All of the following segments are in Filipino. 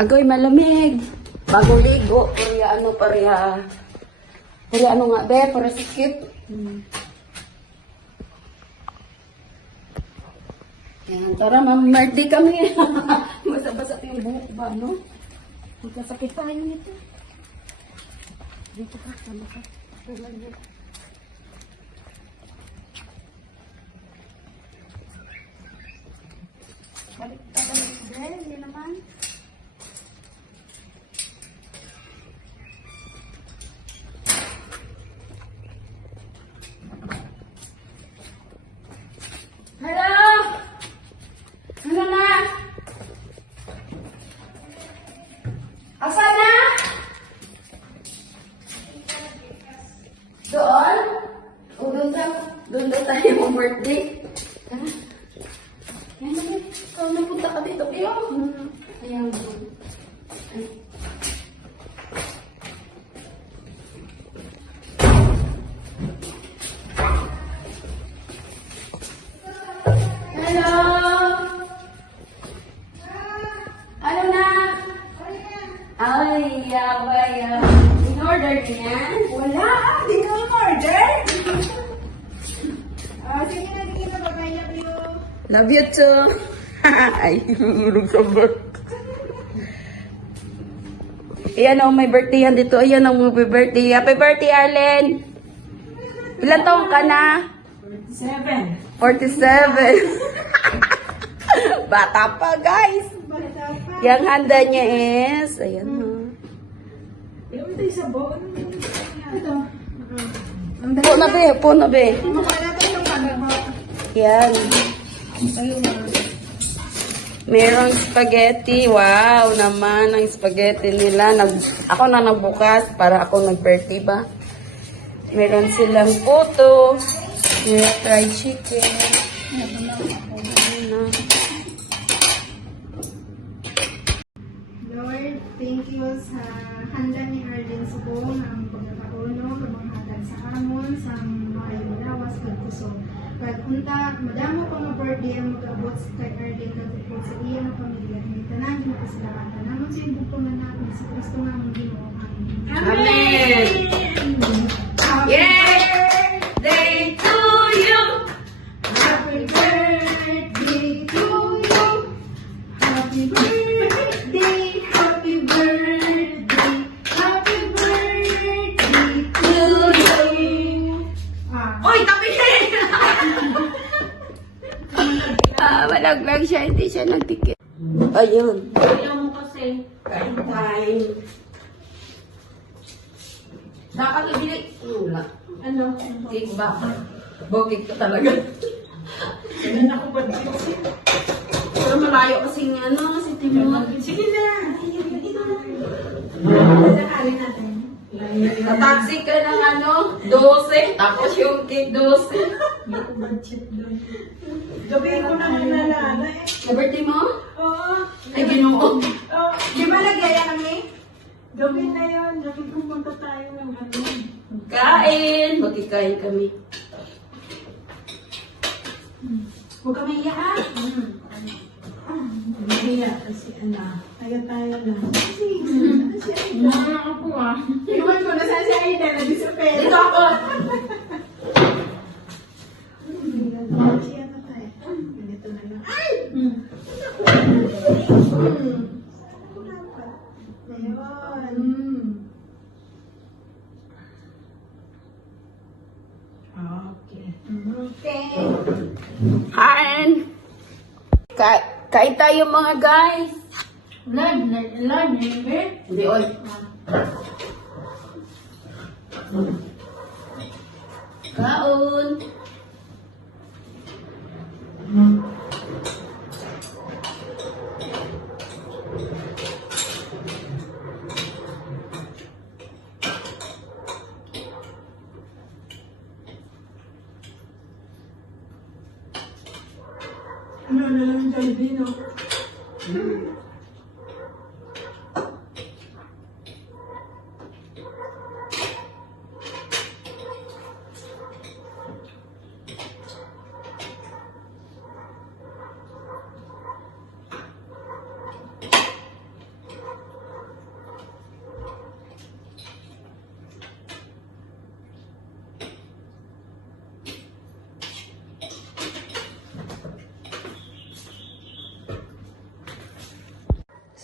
Agoy, malamig. Bagong ligo. Pareha ano nga, be? Para sikip. Yan, tara, birthday kami. Basa-basa yung buhok ba, no? Magkasakit tayo nito. Dito ka, sama ka. Balik ka ba nito, be? Hindi naman. Hello? Ano na? Asan na? Doon? O doon daw tayo mag-birthday. Tara. Ayan, ikaw napunta ka dito. Ayan. Hello? Ano na? Ay, yabaya. In-order niya? Wala, di ka order. Sige na, bye-bye, love you. Love you too. Ay, hulog sa birth. Ayan o, may birthday yan dito. Ayan o, may birthday. Happy birthday, Arlen. Ilan taong ka na? 7. 47. Bata pa, guys. Bata pa. Yang handa niya is, ayan o. Yung tayo sa buon. Ito. Po na be. Makala tayo yung pagod mo. Yan. Ayun na. Merong spaghetti. Wow naman ang spaghetti nila. Ako na nagbukas para ako nag-birthday ba. Meron silang puto. Meron fried chicken. Lord, thank you sa handa ni Arlene Subong ang pagkakauno, pagmamahatag sa amon, sa mga lawas, pagkuso. Pagpunta, madamo pa mga birthday ang mag-abot kay Arlene katupod sa iya ng pamilya. Hindi tanan, hindi pasalamatan. Naman sa yung bukong na natin, sa Kristo nga mong ginoo. Amen! Yay! Day to you! Happy birthday to you! Happy birthday, happy birthday, happy birthday to you! Uy, tapi malaglag siya, hindi siya nagtikit. Ayun. Ayaw mo kasi. Kain time. Dapat ibili. Wala. Ano? Cake ba? Bukit ko talaga. Ganun ako ba? Pero malayo kasi nga, ano, si Timon. Sige na. Nakahalin natin. Taxi ka ng ano, 12. Tapos yung cake 12. Budget doon. Gabi ko na nalala eh. Sa birthday mo? Oo. Ay, ginoo. Oh, di ba nagyaya kami? Gabi na yun. Gabi pumunta tayo ng ano. Kain. Magkikain kami. Huwag kami iyakan. Iya kasi ano. Tayo tayo lang. Kasi, si Aida. Ako ah. Iwan ko na sa si Aida. Nag-disappear. Dito ako. Siya na tayo. Ganito na lang. Ay! Ayun. Okay. Okay. Kain. Kain tayo mga guys. Live, Hindi, oy. Kaon. Ano na lang Jollibee, no?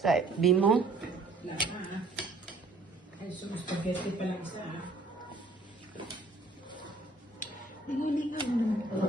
Sa Bimo. Wala na ah. Ay, spaghetti pa lang isa ah. Ligaw-ligaw naman po.